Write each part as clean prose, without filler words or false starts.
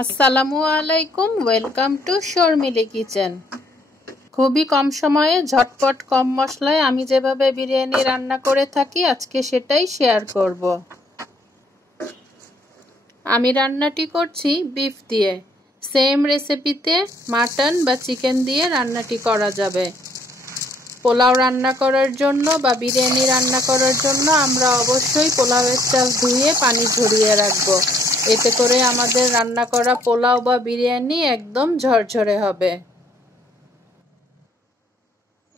আসসালামু আলাইকুম, welcome to Sharmili kitchen. খুবই কম সময়ে ঝটপট কম মশলায় আমি যেভাবে বিরিয়ানি রান্না করে থাকি আজকে সেটাই শেয়ার করব। আমি রান্নাটি করছি বিফ দিয়ে। সেম রেসিপিতে মাটন বা চিকেন দিয়ে রান্নাটি করা যাবে। পোলাও রান্না করার জন্য বা বিরিয়ানি রান্না করার জন্য আমরা অবশ্যই পোলাওয়ের চাল ধুয়ে পানি ঝরিয়ে রাখবো। এতে করে আমাদের রান্না করা পোলাও বা বিরিয়ানি একদম ঝরঝরে হবে।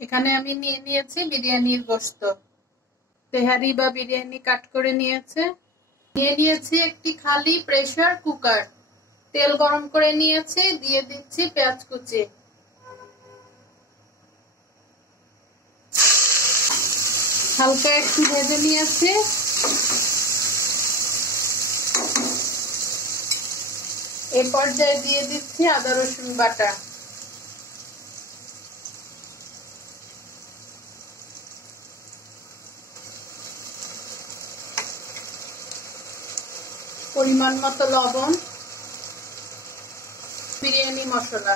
এখানে আমি নিয়ে নিয়েছি বিরিয়ানির গোশত। তেহারি বা বিরিয়ানি কাট করে নিয়ে নিয়েছি একটি খালি প্রেসার কুকার। তেল গরম করে নিয়েছি, দিয়ে দিচ্ছি পেঁয়াজ কুচি। হালকা একটু ভেজে নিয়েছি। এই পর্যায়ে দিয়ে দিচ্ছি আদা রসুন বাটা। পরিমাণ মতো লবণ, বিরিয়ানি মশলা।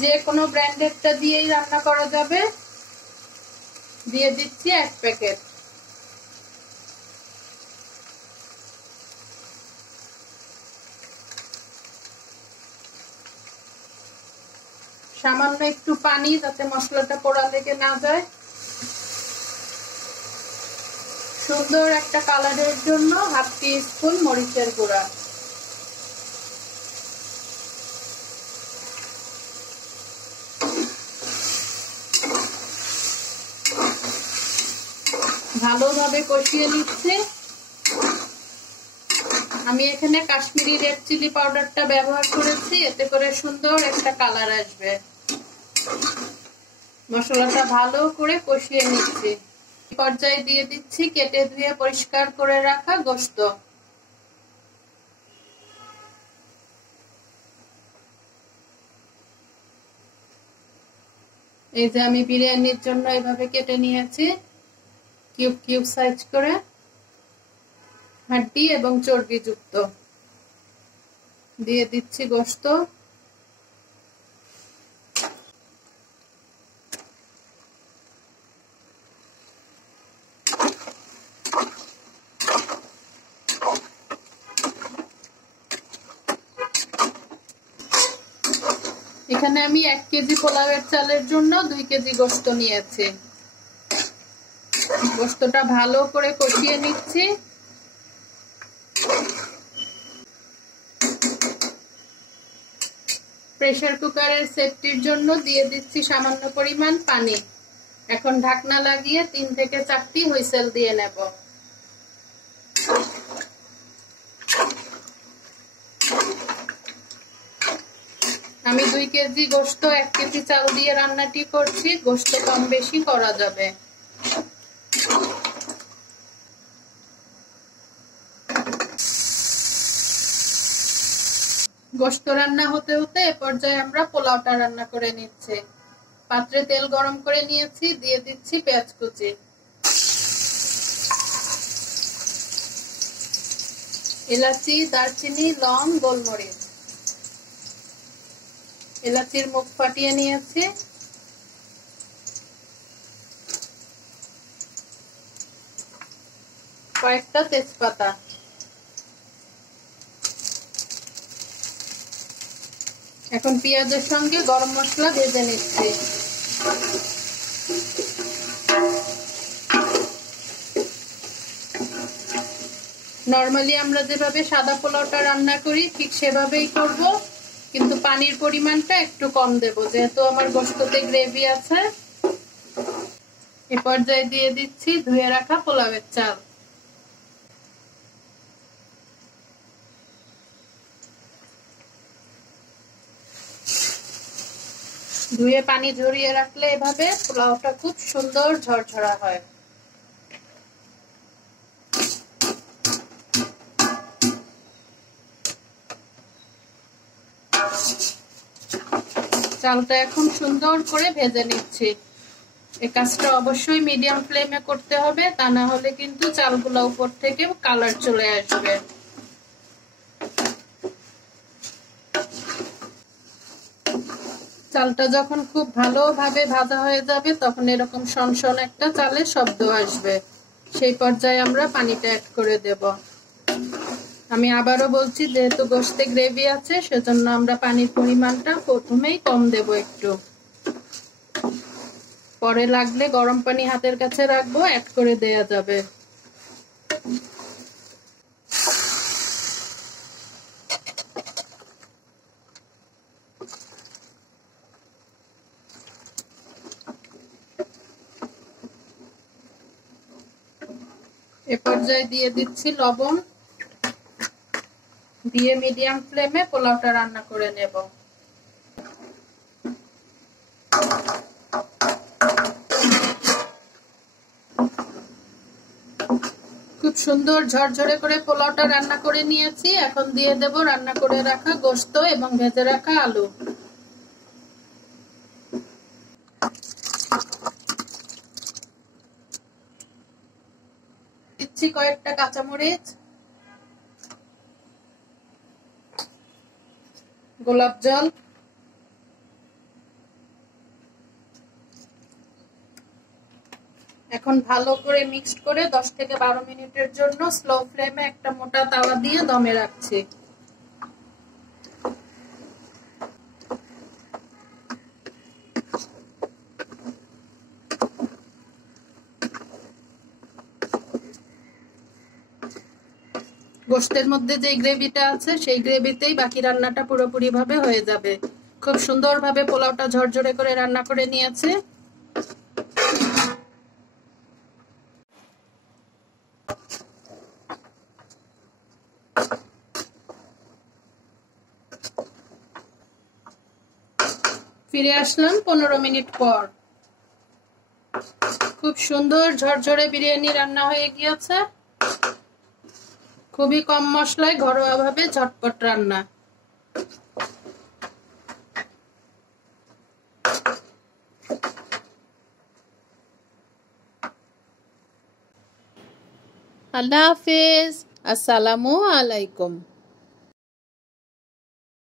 যে কোনো ব্র্যান্ডেরটা দিয়েই রান্না করা যাবে। দিয়ে দিচ্ছি 1 প্যাকেট। সামান্য একটু পানি, যাতে মশলাটা পোড়া লেগে না যায়। সুন্দর একটা কালারের জন্য 1/2 টিস্পুন মরিচের গুঁড়া। ভালোভাবে কষিয়ে নিচ্ছে। আমি এখানে কাশ্মীরি রেড চিলি পাউডারটা ব্যবহার করেছি, এতে করে সুন্দর একটা কালার আসবে। মশলাটা ভালো করে কষিয়ে নিচ্ছি। এই পর্যায়ে দিয়ে দিচ্ছি কেটে ধুয়ে পরিষ্কার করে রাখা গোশত। এই যে আমি বিরিয়ানির জন্য এভাবে কেটে নিয়েছি, কিউব কিউব সাইজ করে, হাড্ডি এবং চর্বি যুক্ত। দিয়ে দিচ্ছি গোশত। এখানে আমি 1 কেজি পোলাওয়ের চালের জন্য 2 কেজি গোশত নিয়েছি। গোশতটা ভালো করে কষিয়ে নিচ্ছি। প্রেসার কুকারের সেফটির জন্য দিয়ে দিচ্ছি সামান্য পরিমাণ পানি। এখন ঢাকনা লাগিয়ে 3 থেকে 4টি হুইসেল দিয়ে নেব। আমি 2 কেজি গোশত 1 কেজি চাল দিয়ে রান্নাটি করছি। গোশত কম বেশি করা যাবে। গোশত রান্না হতে হতে এ পর্যায়ে আমরা পোলাওটা রান্না করে নিচ্ছি। পাত্রে তেল গরম করে নিয়েছি, দিয়ে দিচ্ছি পেঁয়াজ কুচি, এলাচি, দারচিনি, লং, গোলমরিচ। এলাচির মুখ ফাটিয়ে নিয়েছি। কয়েকটা তেজপাতা। এখন পেঁয়াজের সঙ্গে গরম মশলা ভেজে নিচ্ছি। নরমালি আমরা যেভাবে সাদা পোলাওটা রান্না করি ঠিক সেভাবেই করব, কিন্তু পানির পরিমাণটা একটু কম দেব, যেহেতু আমার গোশততে গ্রেভি আছে। এ পর্যায়ে দিয়ে দিচ্ছি ধুয়ে রাখা পোলাওয়ের চাল। ধুয়ে পানি ঝরিয়ে রাখলে এভাবে পোলাওটা খুব সুন্দর ঝরঝরা হয়। চালটা এখন সুন্দর করে ভেজে নিচ্ছি। এই কাজটা অবশ্যই মিডিয়াম ফ্লেমে করতে হবে, তা না হলে কিন্তু চালগুলো উপর থেকে কালার চলে আসবে। চালটা যখন খুব ভালোভাবে ভাজা হয়ে যাবে তখন এরকম সনসন একটা চালের শব্দ আসবে, সেই পর্যায়ে আমরা পানিটা অ্যাড করে দেব। আমি আবারও বলছি, যেহেতু গোশতে গ্রেভি আছে সেজন্য আমরা পানির পরিমাণটা প্রথমেই কম দেব একটু, পরে লাগলে গরম পানি হাতের কাছে রাখবো, অ্যাড করে দেয়া যাবে। এ পর্যায়ে দিয়ে দিচ্ছি লবণ, দিয়ে মিডিয়াম ফ্লেমে পোলাওটা রান্না করে নেব। খুব সুন্দর ঝরঝরে করে পোলাওটা রান্না করে নিয়েছি। এখন দিয়ে দেব রান্না করে রাখা গোশত এবং ভেজে রাখা আলু। দিচ্ছি কয়েকটা কাঁচামরিচ, গোলাপ জল, এখন ভালো করে মিক্সড করে 10 থেকে 12 মিনিটের জন্য স্লো ফ্লেমে একটা মোটা তাওয়া দিয়ে দমে রাখছি। গোশতের মধ্যে যে গ্রেভিটা আছে সেই গ্রেভিতেই বাকি রান্নাটা পুরোপুরি ভাবে হয়ে যাবে। খুব সুন্দরভাবে পোলাওটা ঝরঝরে করে রান্না করে নিয়েছে। ফিরে আসলাম 15 মিনিট পর। খুব সুন্দর ঝরঝরে বিরিয়ানি রান্না হয়ে গিয়েছে। খুবই কম মশলায় ঘরোয়া ভাবে ঝটপট রান্না। আল্লাহ হাফেজ, আসসালামু আলাইকুম।